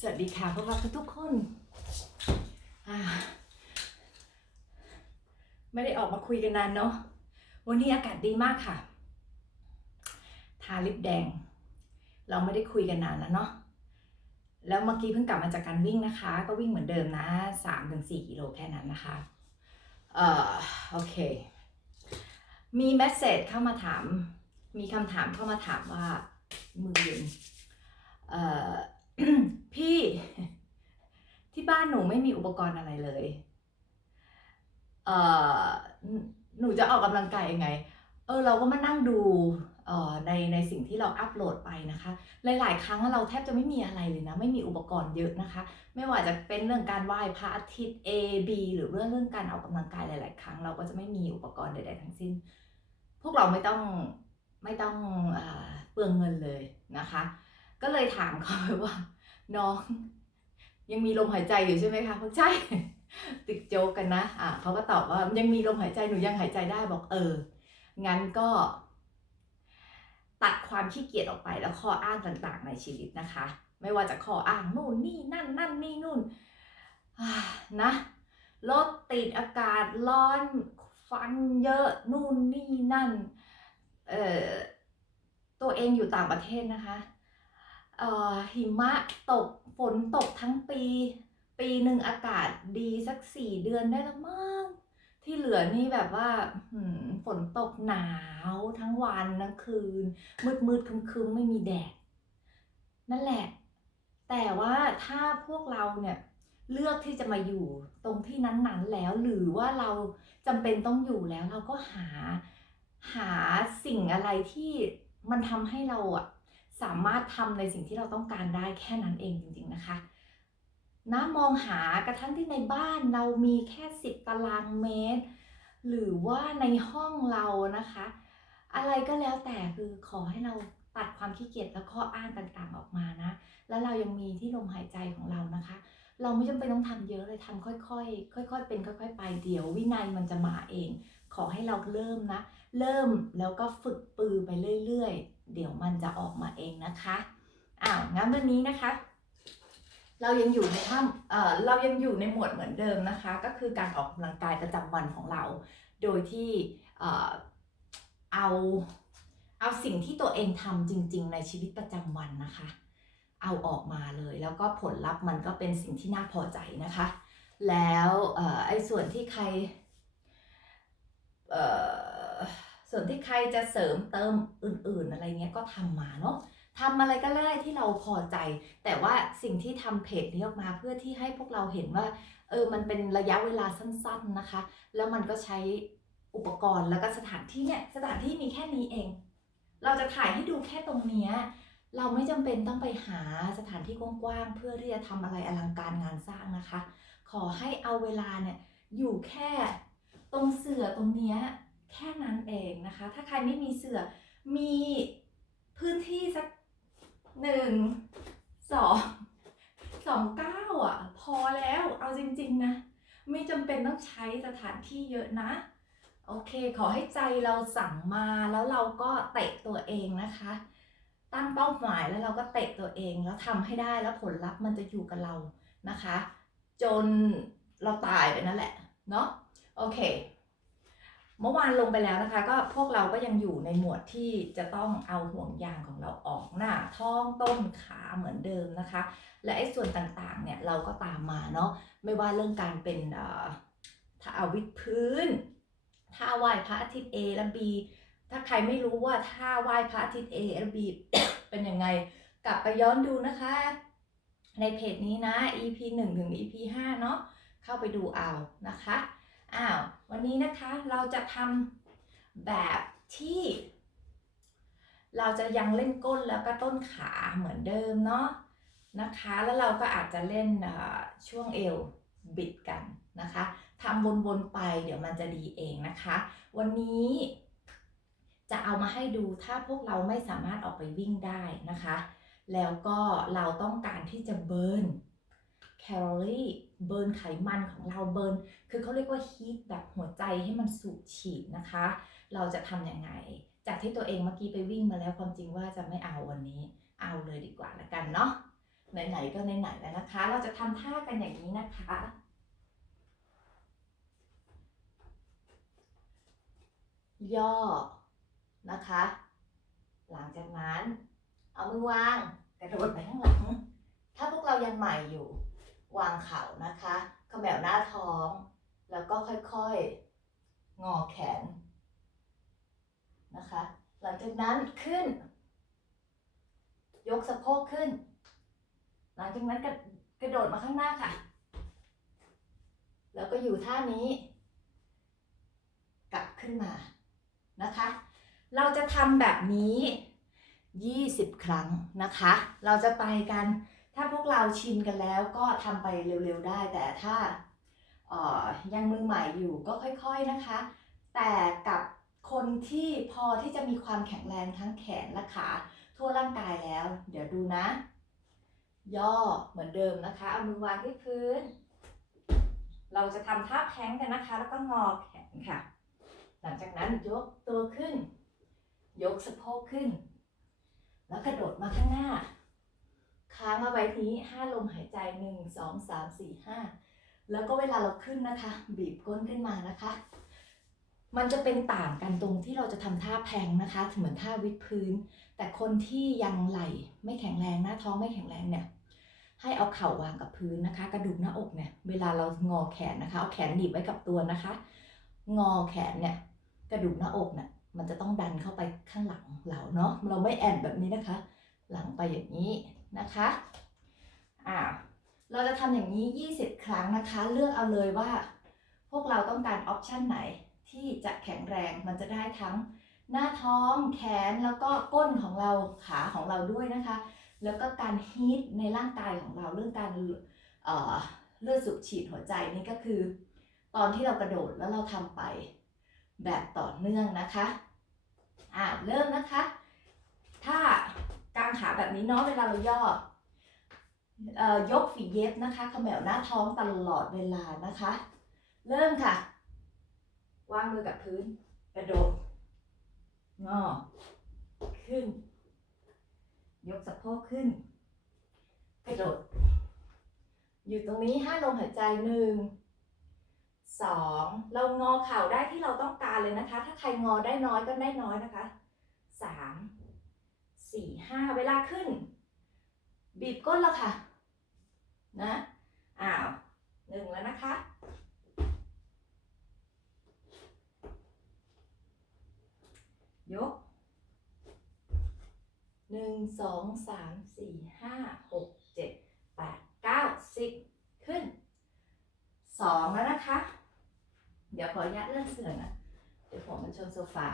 สวัสดีค่ะพวกเราทุกคนไม่ได้ออกมาคุยกันนานเนาะวันนี้อากาศดีมากค่ะ ทาลิปแดง เราไม่ได้คุยกันนานแล้วเนาะแล้วเมื่อกี้เพิ่งกลับมาจากการวิ่งนะคะ ก็วิ่งเหมือนเดิมนะ3-4กิโลแค่นั้นนะคะ เอ่อโอเค มีเมสเซจเข้ามาถาม มีคำถามเข้ามาถามว่ามือเย็นเอ่อ พี่ที่บ้านหนูไม่มีอุปกรณ์อะไรเลย เออหนูจะออกกำลังกายยังไง เออเราก็มานั่งดูในในสิ่งที่เราอัปโหลดไปนะคะ หลาย ๆ ครั้งเราแทบจะไม่มีอะไรเลยนะ ไม่มีอุปกรณ์เยอะนะคะ ไม่ว่าจะเป็นเรื่องการไหว้พระอาทิตย์ A B หรือเรื่องเรื่องการออกกำลังกายหลาย ๆ ครั้ง เราก็จะไม่มีอุปกรณ์ใด ๆ ทั้งสิ้น พวกเราไม่ต้องไม่ต้องอเปลืองเงินเลยนะคะ ก็เลยถามเขาไปว่า น้อง ยังมีลมหายใจอยู่ใช่ไหมคะบอกใช่ ติดโจกกันนะอ่าเขาก็ตอบว่ายังมีลมหายใจหนูยังหายใจได้บอกเออ งั้นก็ ตัดความขี้เกียจออกไปแล้วข้ออ้างต่างๆ ในชีวิตนะคะ ไม่ว่าจะข้ออ้างนู่นนี่นั่น นั่นนี่นู่นนะรถติดอากาศร้อนฟันเยอะนู่นนี่นั่น เอ่อตัวเองอยู่ต่างประเทศนะคะ หิมะตกฝนตกทั้งปี ปีหนึ่งอากาศดีสักสี่เดือนได้แล้วมั้งที่เหลือนี่แบบว่าฝนตกหนาวทั้งวันทั้งคืน มืดมืดคึมคึมๆไม่มีแดด นั่นแหละ แต่ว่าถ้าพวกเราเนี่ยเลือกที่จะมาอยู่ตรงที่นั้นๆแล้ว หรือว่าเราจำเป็นต้องอยู่แล้ว เราก็หาหาสิ่งอะไรที่มันทำให้เราอะ สามารถทำในสิ่งที่เราต้องการได้แค่นั้นเองจริงๆนะคะนะมองหากระทั่งที่ในบ้านเรามีแค่สิบตารางเมตร หรือว่าในห้องเรานะคะ อะไรก็แล้วแต่คือขอให้เราตัดความขี้เกียจและข้ออ้างต่างๆออกมานะ แล้วเรายังมีที่ลมหายใจของเรานะคะ เราไม่จำเป็นต้องทำเยอะเลยทำค่อยๆ ค่อย ๆ เป็นค่อย ๆ ไปเดี๋ยววินัยมันจะมาเอง ขอให้เราเริ่มนะ เริ่มแล้วก็ฝึกปือไปเรื่อยๆ เดี๋ยวมันจะออกมาเองนะคะอ้าวงั้นวันนี้นะคะ เรายังอยู่ในถ้ำเอ่อเรายังอยู่ในหมวดเหมือนเดิมนะคะ ก็คือการออกกำลังกายประจำวันของเรา โดยที่เอ่อเอาเอาสิ่งที่ตัวเองทำจริง ๆ ในชีวิตประจำวันนะคะ เอาออกมาเลยแล้วก็ผลลัพธ์มันก็เป็นสิ่งที่น่าพอใจนะคะ แล้วออไอ้ส่วนที่ใครเอ่อ ส่วนที่ใครจะเสริมเติมอื่น ๆ อะไรเงี้ยก็ทำมาเนาะทำอะไรก็ได้ที่เราพอใจ แต่ว่าสิ่งที่ทำเพจนี้ออกมาเพื่อที่ให้พวกเราเห็นว่าเออมันเป็นระยะเวลาสั้น ๆนะคะ แล้วมันก็ใช้อุปกรณ์แล้วก็สถานที่เนี่ยสถานที่มีแค่นี้เอง เราจะถ่ายให้ดูแค่ตรงเนี้ยเราไม่จำเป็นต้องไปหาสถานที่กว้างๆเพื่อที่จะทำอะไรอลังการงานสร้างนะคะ ขอให้เอาเวลาเนี่ยอยู่แค่ตรงเสือตรงเนี้ย แค่นั้นเองนะคะ ถ้าใครไม่มีเสือมีพื้นที่สักหนึ่งสองสองเก้าอะ พอแล้วเอาจริงๆนะ ไม่จำเป็นต้องใช้สถานที่เยอะนะ โอเค ขอให้ใจเราสั่งมาแล้วเราก็เตะตัวเองนะคะ ตั้งเป้าหมายแล้วเราก็เตะตัวเองแล้วทำให้ได้แล้วผลลัพธ์มันจะอยู่กับเรานะคะ จนเราตายไปนั่นแหละ เนาะโอเค เมื่อวานลงไปแล้วนะคะ ก็พวกเราก็ยังอยู่ในหมวดที่จะต้องเอาห่วงยางของเราออกหน้าท้องต้นขาเหมือนเดิมนะคะ และไอ้ส่วนต่างๆเนี่ยเราก็ตามมาเนาะไม่ว่าเรื่องการเป็นท่าอาวิดพื้นท่าไหว้พระอาทิตย์ A และ B ถ้าใครไม่รู้ว่าท่าไหว้พระอาทิตย์ A และ B เป็นยังไง กลับไปย้อนดูนะคะ ในเพจนี้นะ EP 1 ถึง EP 5 เนาะเข้าไปดูเอานะคะ อ้าววันนี้นะคะเราจะทำแบบที่ เราจะยังเล่นก้นแล้วก็ต้นขาเหมือนเดิมเนาะนะคะ แล้วเราก็อาจจะเล่นช่วงเอวบิดกันนะคะทำวนๆไปเดี๋ยวมันจะดีเองนะคะ วันนี้จะเอามาให้ดูถ้าพวกเราไม่สามารถออกไปวิ่งได้นะคะ แล้วก็เราต้องการที่จะเบิร์นแคลอรี่ เบิร์นไขมันของเราเบิร์นคือเขาเรียกว่าฮีทแบบหัวใจให้มันสูบฉีดนะคะ เราจะทำยังไง จากที่ตัวเองเมื่อกี้ไปวิ่งมาแล้วความจริงว่าจะไม่เอาวันนี้ เอาเลยดีกว่าละกันเนาะไหนๆก็ไหนๆแล้วนะคะ เราจะทำท่ากันอย่างนี้นะคะ ย่อนะคะ หลังจากนั้น เอามือวางกระโดดไปข้างหลัง ถ้าพวกเรายังใหม่อยู่ วางเข่านะคะเขมวหน้าท้อง แล้วก็ค่อยๆ งอแขนนะคะ หลังจากนั้นขึ้น ยกสะโพกขึ้น หลังจากนั้นกระกระโดดมาข้างหน้าค่ะ แล้วก็อยู่ท่านี้ กลับขึ้นมานะคะ เราจะทำแบบนี้ 20 ครั้งนะคะ เราจะไปกัน ถ้าพวกเราชินกันแล้วก็ทำไปเร็วๆได้ แต่ถ้าออยังมือใหม่อยู่ก็ค่อยๆนะคะ แต่กับคนที่พอที่จะมีความแข็งแรงทั้งแขนและขาทั่วร่างกายแล้ว เดี๋ยวดูนะ ย่อเหมือนเดิมนะคะ เอามือวางที่พื้น เราจะทำท่าแพลงก์กันนะคะ แล้วก็งอแขนค่ะ หลังจากนั้นยกตัวขึ้น ยกสะโพกขึ้น แล้วกระโดดมาข้างหน้า ค้างเอาไว้ทีนี้ห้าลมหายใจหนึ่งสองสามสี่ห้าแล้วก็เวลาเราขึ้นนะคะ บีบก้นขึ้นมานะคะ มันจะเป็นต่างกันตรงที่เราจะทำท่าแพงนะคะเหมือนท่าวิดพื้น แต่คนที่ยังไหลไม่แข็งแรงหน้าท้องไม่แข็งแรงเนี่ยให้เอาเข่าวางกับพื้นนะคะ กระดูกหน้าอกเนี่ยเวลาเรางอแขนนะคะเอาแขนหนีบไว้กับตัวนะคะ งอแขนเนี่ยกระดูกหน้าอกเนี่ยมันจะต้องดันเข้าไปข้างหลังเราเนาะเราไม่แอนแบบนี้นะคะ หลังไปอย่างนี้ นะคะอ่าเราจะทำอย่างนี้ 20 ครั้งนะคะ เลือกเอาเลยว่า พวกเราต้องการออปชันไหนที่จะแข็งแรงมันจะได้ทั้งหน้าท้องแขนแล้วก็ก้นของเราขาของเราด้วยนะคะ แล้วก็การฮีทในร่างกายของเราเรื่องการเเลือดสูบฉีดหัวใจนี่ก็คือ ตอนที่เรากระโดดแล้วเราทำไปแบบต่อเนื่องนะคะอ่าเริ่มนะคะ ถ้าางขาแบบนี้เนาะเวลาเราย่อยกฝีเย็บนะคะขมวหน้าท้องตลอดเวลานะคะ เริ่มค่ะ วางมือกับพื้น กระโดดงอขึ้น ยกสะโพกขึ้น กระโดด อยู่ตรงนี้ห้าลมหายใจหนึ่งสองเรางอเข่าได้ที่เราต้องการเลยนะคะ ถ้าใครงอได้น้อยก็ได้น้อยนะคะสาม สี่ห้าเวลาขึ้น บีบก้นแล้วค่ะ นะอ้าวหนึ่งแล้วนะคะ ยกหนึ่งสองสามสี่ห้าหกเจ็ดแปดเก้าสิบขึ้นสองแล้วนะคะ เดี๋ยวขออนุญาตเลื่อนเสื่อนะ เดี๋ยวผมมันชนโซฟา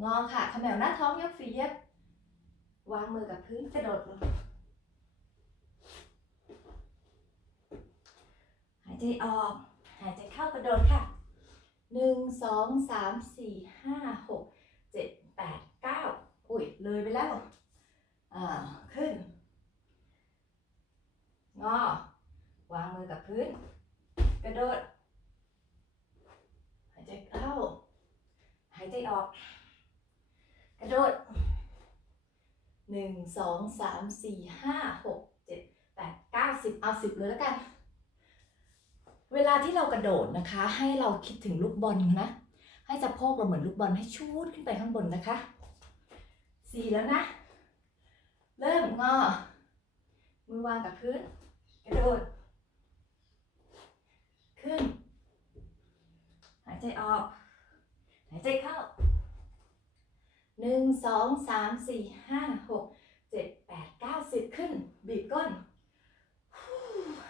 งอค่ะขมวหน้าท้องยกฝีเย็บ วางมือกับพื้นกระโดดลงหายใจออก หายใจเข้ากระโดดค่ะหนึ่งสองสามสี่ห้าหกเจ็ดแปดเก้าอุ้ยเลยไปแล้วอ่าขึ้น งอ วางมือกับพื้น กระโดด หายใจเข้า หายใจออก กระโดดหนึ่งสองสามสี่ห้าหกเจ็ดแปดเก้าสิบเอาสิบเลยแล้วกัน เวลาที่เรากระโดดนะคะ ให้เราคิดถึงลูกบอลนะ ให้สะโพกเราเหมือนลูกบอลให้ชูดขึ้นไปข้างบนนะคะสี่แล้วนะ เริ่มงอ มือวางกับพื้น กระโดด ขึ้น หายใจออก หายใจเข้า หนึ่งสองสามสี่ห้าหกเจ็ดแปดเก้าสิบขึ้น บีบก้น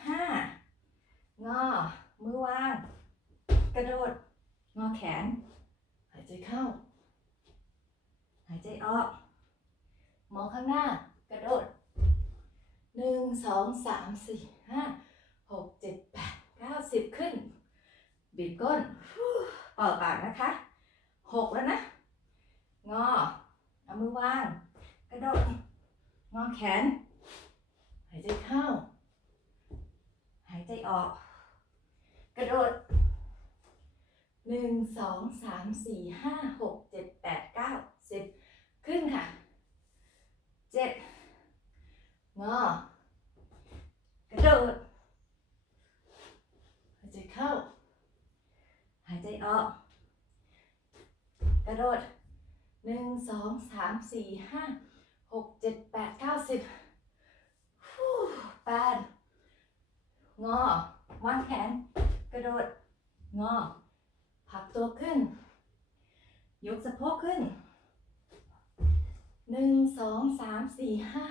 ห้างอ มือวาง กระโดด งอแขน หายใจเข้า หายใจออก มองข้างหน้า กระโดดหนึ่งสองสามสี่ห้าหกเจ็ดแปดเก้าสิบขึ้น บีบก้นเป่าปากนะคะหกแล้วนะ งอ เอามือวาง กระโดด งอแขน หายใจเข้า หายใจออก กระโดด หนึ่งสองสามสี่ห้าหกเจ็ดแปดเก้าสิบขึ้นค่ะ เจ็ด งอกระโดดหายใจเข้า หายใจออก กระโดดหนึ่งสองสามสี่ห้าหกเจ็ดแปดเก้าสิบฟูแปดงอวางแขน กระโดด งอพับตัวขึ้น ยกสะโพกขึ้นหนึ่งสองสามสี่ห้า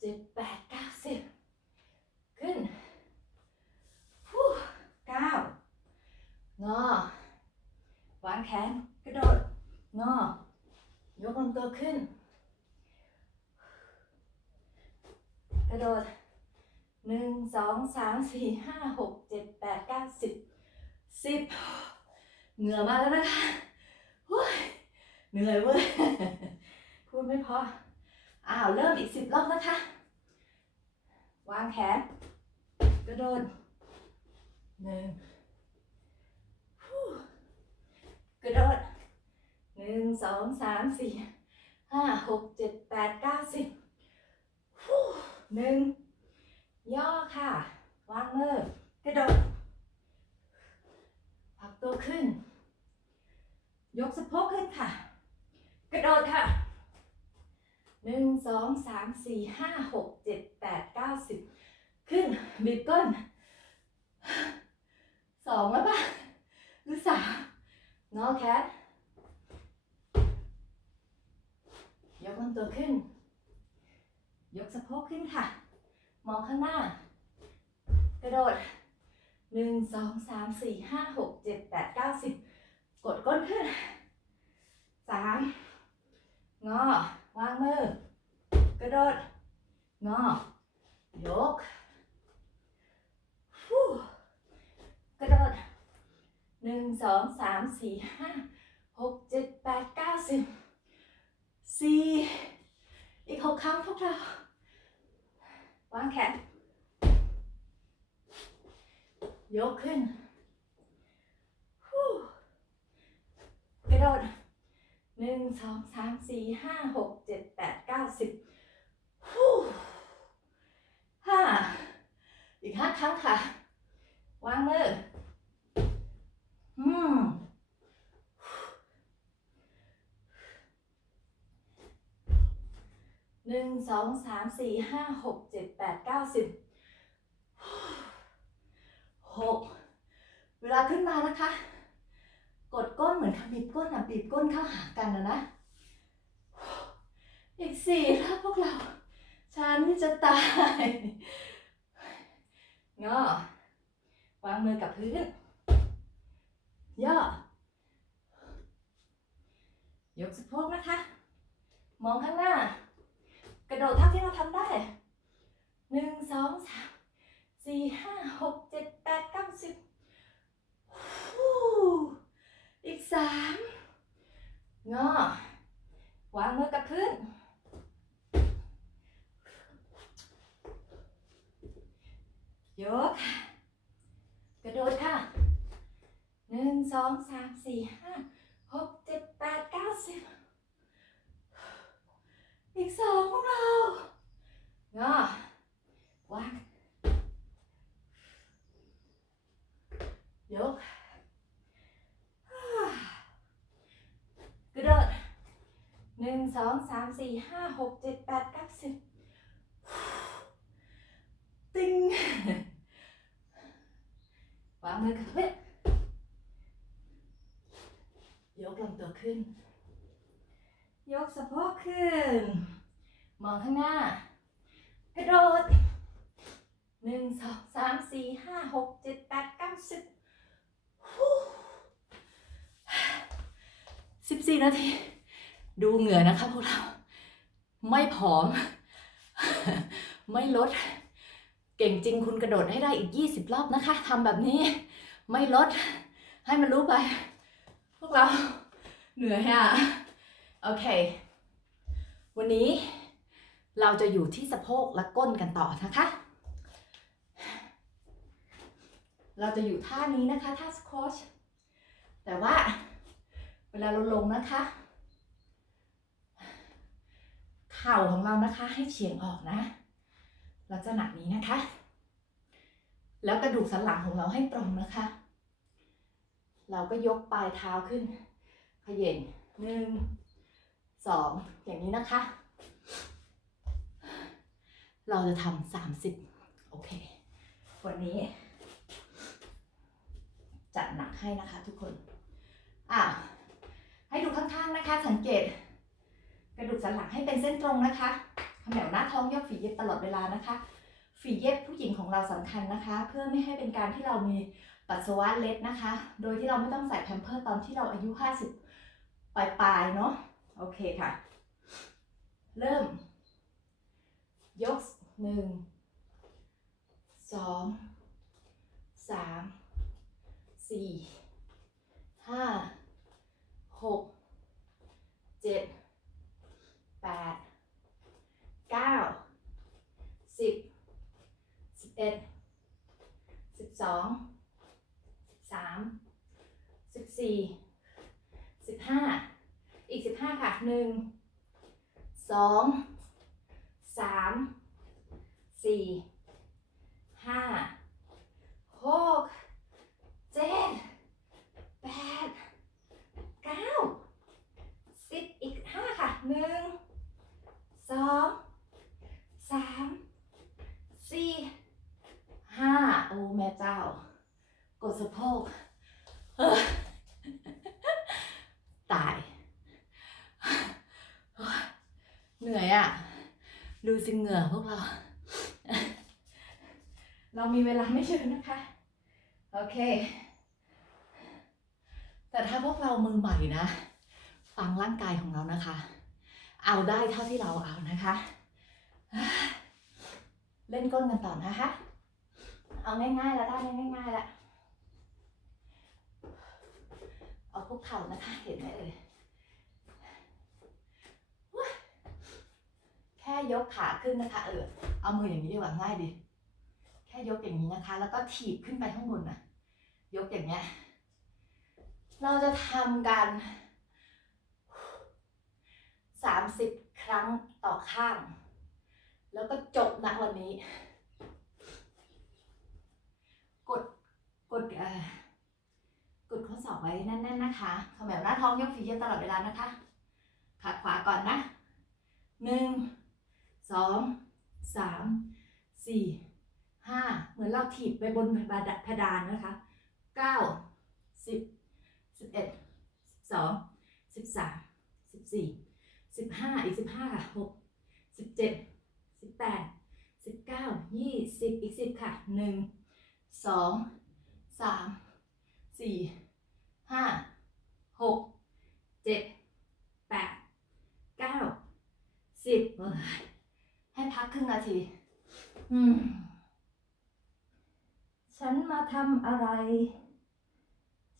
เจ็ดแปดเก้าสิบขึ้นฟู้เก้างอวางแขนกระโดดงอยกลำตัวขึ้น กระโดดหนึ่งสองสามสี่ห้าหกเจ็ดแปดเก้าสิบสิบเหงื่อมาแล้วนะคะเหนื่อยเว้ยพูดไม่พอ อ้าวเริ่มอีกสิบรอบนะคะ วางแขน กระโดดหนึ่งกระโดดหนึ่งสองสามสี่ห้าหกเจ็ดแปดเก้าสิบหนึ่งย่อค่ะ วางมือกระโดดพักตัวขึ้น ยกสะโพกขึ้นค่ะ กระโดดค่ะ หนึ่งสองสามสี่ห้าหกเจ็ดแปดเก้าสิบขึ้นบิดก้นสองแล้วปะหรือสามงอแขนยกลำตัวขึ้น ยกสะโพกขึ้นค่ะ มองข้างหน้า กระโดดหนึ่งสองสามสี่ห้าหกเจ็ดแปดเก้าสิบกดก้นขึ้นสามงอ วางมือ กระโดด งอ ยกกระโดดหนึ่งสองสามสี่ห้าหกเจ็ดแปดเก้าสิบสี่อีกหกครั้งพวกเรา วางแขน ยกขึ้น กระโดด หนึ่งสองสามสี่ห้าหกเจ็ดแปดเก้าสิบฟู้ห้าอีกห้าครั้งค่ะ วางมืออืมหนึ่งสองสามสี่ห้าหกเจ็ดแปดเก้าสิบหกเวลาขึ้นมานะคะ กดก้นเหมือนทำ บีบก้นอะบีบก้นเข้าหากันนะนะ อีกสี่แล้วพวกเรา ฉันจะตายงอวางมือกับพื้น ย่อ ยกสะโพกนะคะ มองข้างหน้า กระโดดเท่าที่เราทำได้หนึ่งสองสามสี่ห้าหกเจ็ดแปดเก้าสิบ อีกสามงอ วางมือกับพื้น ยก กระโดดค่ะหนึ่งสองสามสี่ห้าหกเจ็ดแปดเก้าสิบอีกสองของเรางอวางยกกระโดด หนึ่งสองสามสี่ห้าหกเจ็ดแปดเก้าสิบติ้งวางมือกับเพื่อนยกลำตัวขึ้น ยกสะโพกขึ้น มองข้างหน้ากระโดดหนึ่งสองสามสี่ห้าหกเจ็ดแปดเก้าสิบสิบสี่นาที ดูเหงื่อนะคะพวกเรา ไม่ผอม ไม่ลด เก่งจริงคุณกระโดดให้ได้อีก 20 รอบนะคะทำแบบนี้ ไม่ลด ให้มันรู้ไป พวกเราเหนื่อยอะโอเค วันนี้เราจะอยู่ที่สะโพกและก้นกันต่อนะคะ เราจะอยู่ท่านี้นะคะท่าสควอชแต่ว่าเวลาเราลงนะคะ เข่าของเรานะคะ ให้เฉียงออกนะ ลักษณะนี้นะคะ แล้วกระดูกสันหลังของเราให้ตรงนะคะ เราก็ยกปลายเท้าขึ้นเขย่งหนึ่งสองอย่างนี้นะคะ เราจะทำสามสิบโอเค วันนี้ จัดหนักให้นะคะทุกคนอะให้ดูข้างๆนะคะสังเกต กระดูกสันหลังให้เป็นเส้นตรงนะคะขมวหน้าท้องยกฝีเย็บตลอดเวลานะคะ ฝีเย็บผู้หญิงของเราสำคัญนะคะ เพื่อไม่ให้เป็นการที่เรามีปัสสาวะเล็ดนะคะ โดยที่เราไม่ต้องใส่แพมเพิร์ตอนที่เราอายุ 50 ปลายๆเนาะโอเคค่ะ เริ่ม ยกหนึ่งสองสามสี่ห้าหกเจ็ด แปดเก้าสิบสิบเอ็ดสิบสองสามสิบสี่สิบห้าอีกสิบห้าค่ะหนึ่งสองสามสี่ห้าหกเจ็ดแปด เก้า สิบอีกห้าค่ะหนึ่ง สอง สาม สี่ ห้า โอ้แม่เจ้า กดสะโพกเอ้อตาย เหนื่อยอะ่ะ ดู สิเหงื่อพวกเรา เรามีเวลาไม่เยอะนะคะ โอเค แต่ถ้าพวกเรามือใหม่นะ ฟังร่างกายของเรานะคะ เอาได้เท่าที่เราเอานะคะ เล่นก้นกันต่อนะคะ เอาง่ายๆแล้วได้ง่ายๆแล้วเอาพวกเข่านะคะ เห็นไหมเอ่ยอุ๊ยแค่ ยกขาขึ้นนะคะเออเอามืออย่างนี้ดีกว่าง่ายดี แค่ยกอย่างนี้นะคะ แล้วก็ถีบขึ้นไปข้างบนนะยกอย่างเงี้ยเราจะทำกัน 30 ครั้งต่อข้าง แล้วก็จบนะวันนี้ กดกดเอ่อกดข้อศอกไว้แน่นๆนะคะขมวหน้าท้องยกฝีเย็บตลอดเวลานะคะ ขาขวาก่อนนะหนึ่ง สองสามสี่ห้าเหมือนเราถีบไปบนเพดานนะคะเก้าสิบสิบเอ็ดสองสิบสามสิบสี่สิบห้าอีกสิบห้าค่ะหกสิบเจ็ดสิบแปดสิบเก้ายี่สิบอีกสิบค่ะหนึ่งสองสามสี่ห้าหกเจ็ดแปดเก้าสิบ ให้พักครึ่งนาที อืม ฉันมาทำอะไร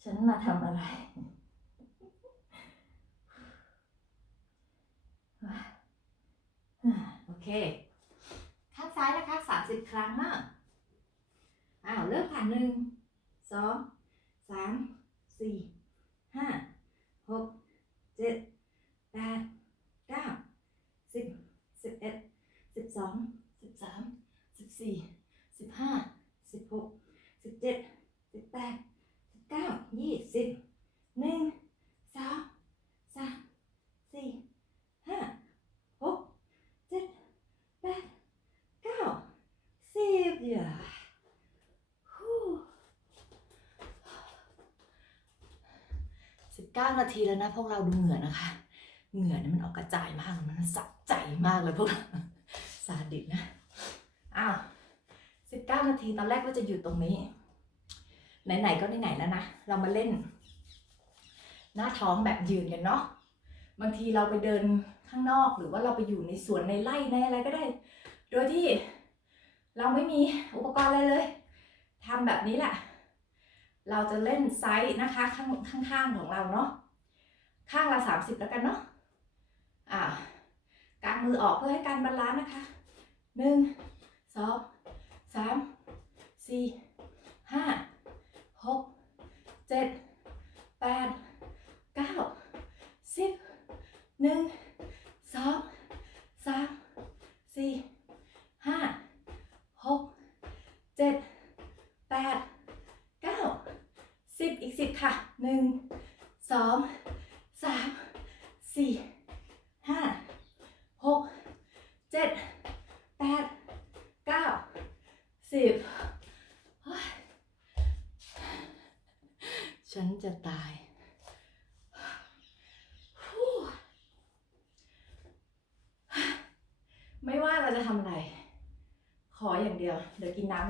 ฉันมาทำอะไร โอเค ข้างซ้ายนะคะสามสิบครั้งมากอ้าวเริ่มค่ะหนึ่ง สอง สาม สี่ ห้า หก เจ็ด แปด เก้า สิบ สิบเอ็ด สิบสองสิบสามสิบสี่สิบห้าสิบหกสิบเจ็ดสิบแปดสิบเก้ายี่สิบหนึ่งสองสามสี่ห้าหกเจ็ดแปดเก้าสิบเดียวฮู้สิบเก้านาทีแล้วนะพวกเราดูเหงื่อนะคะ เหงื่อเนี่ยมันออกกระจายมากมันสะใจมากเลยพวกเราาดิสนะอ้าวสิบเก้านาทีตอนแรกว่าจะอยู่ตรงนี้ ไหนๆก็ไหนๆแล้วนะ เรามาเล่น หน้าท้องแบบยืนกันเนาะบางทีเราไปเดินข้างนอกหรือว่าเราไปอยู่ในสวนในไร่ในอะไรก็ได้ โดยที่เราไม่มีอุปกรณ์อะไรเลยทำแบบนี้แหละ เราจะเล่นไซส์นะคะข้างข้างๆของเราเนาะข้างละสามสิบแล้วกันเนาะอ่ากางมือออกเพื่อให้การบาลานซ์นะคะ หนึ่งสองสามสี่ห้าหกเจ็ดแปดเก้าสิบหนึ่งสองสามสี่ห้าหกเจ็ดแปดเก้าสิบอีกสิบค่ะหนึ่ง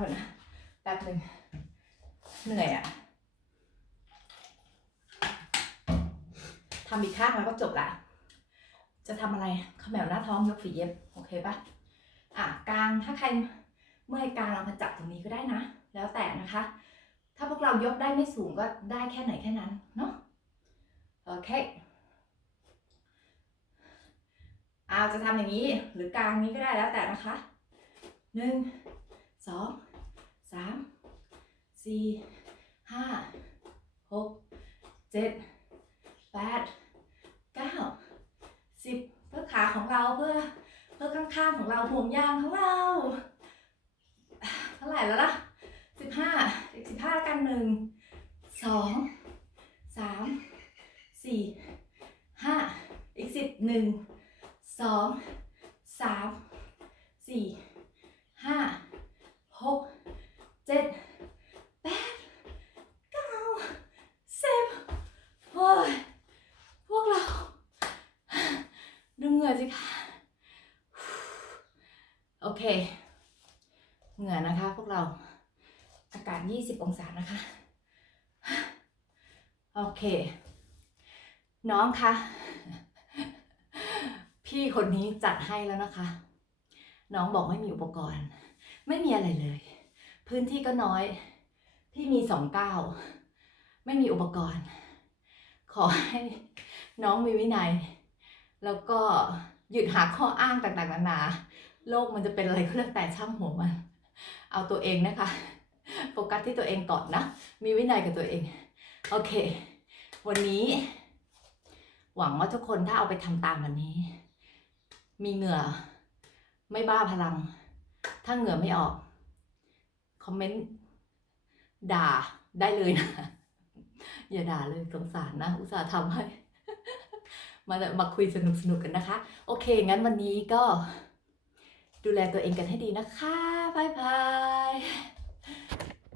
ก่อนนะแป๊บหนึ่งเหนื่อยอะทำอีกข้างแล้วก็จบละ จะทำอะไรขมวหน้าท้องยกฝีเย็บ โอเคปะอะกลางถ้าใครเมื่อยกลางเรามาจับตรงนี้ก็ได้นะ แล้วแต่นะคะ ถ้าพวกเรายกได้ไม่สูงก็ได้แค่ไหนแค่นั้นเนาะโอเคเอาจะทำอย่างนี้หรือกลางนี้ก็ได้แล้วแต่นะคะหนึ่งสอง สามสี่ห้าหกเจ็ดแปดเก้าสิบเพื่อขาของเราเพื่อเพื่อข้างๆของเราห่วงยางของเราเท่าไหร่แล้วล่ะสิบห้าอีกสิบห้ากันหนึ่งสองสามสี่ห้าอีกสิบหนึ่งสองสามสี่ห้าหกเจ็ดแปดเก้าสิบโอ้ยพวกเรา ดูเหงื่อสิคะโอเค เหงื่อนะคะพวกเรา อากาศ 20 องศานะคะ โอเค น้องคะ พี่คนนี้จัดให้แล้วนะคะ น้องบอกไม่มีอุปกรณ์ ไม่มีอะไรเลย พื้นที่ก็น้อย พี่มีสองเก้าไม่มีอุปกรณ์ ขอให้น้องมีวินัย แล้วก็หยุดหาข้ออ้างต่างๆนานาโลกมันจะเป็นอะไรก็แล้วแต่ช่างหัวมัน เอาตัวเองนะคะ โฟกัสที่ตัวเองก่อนนะ มีวินัยกับตัวเอง โอเค วันนี้ หวังว่าทุกคนถ้าเอาไปทำตามวันนี้ มีเหงื่อ ไม่บ้าพลัง ถ้าเหงื่อไม่ออก คอมเมนต์ ด่าได้เลยนะ อย่าด่าเลยสงสารนะ อุตส่าห์ทำให้ มามาคุยสนุกสนุกกันนะคะ โอเค งั้นวันนี้ก็ ดูแลตัวเองกันให้ดีนะคะบายบาย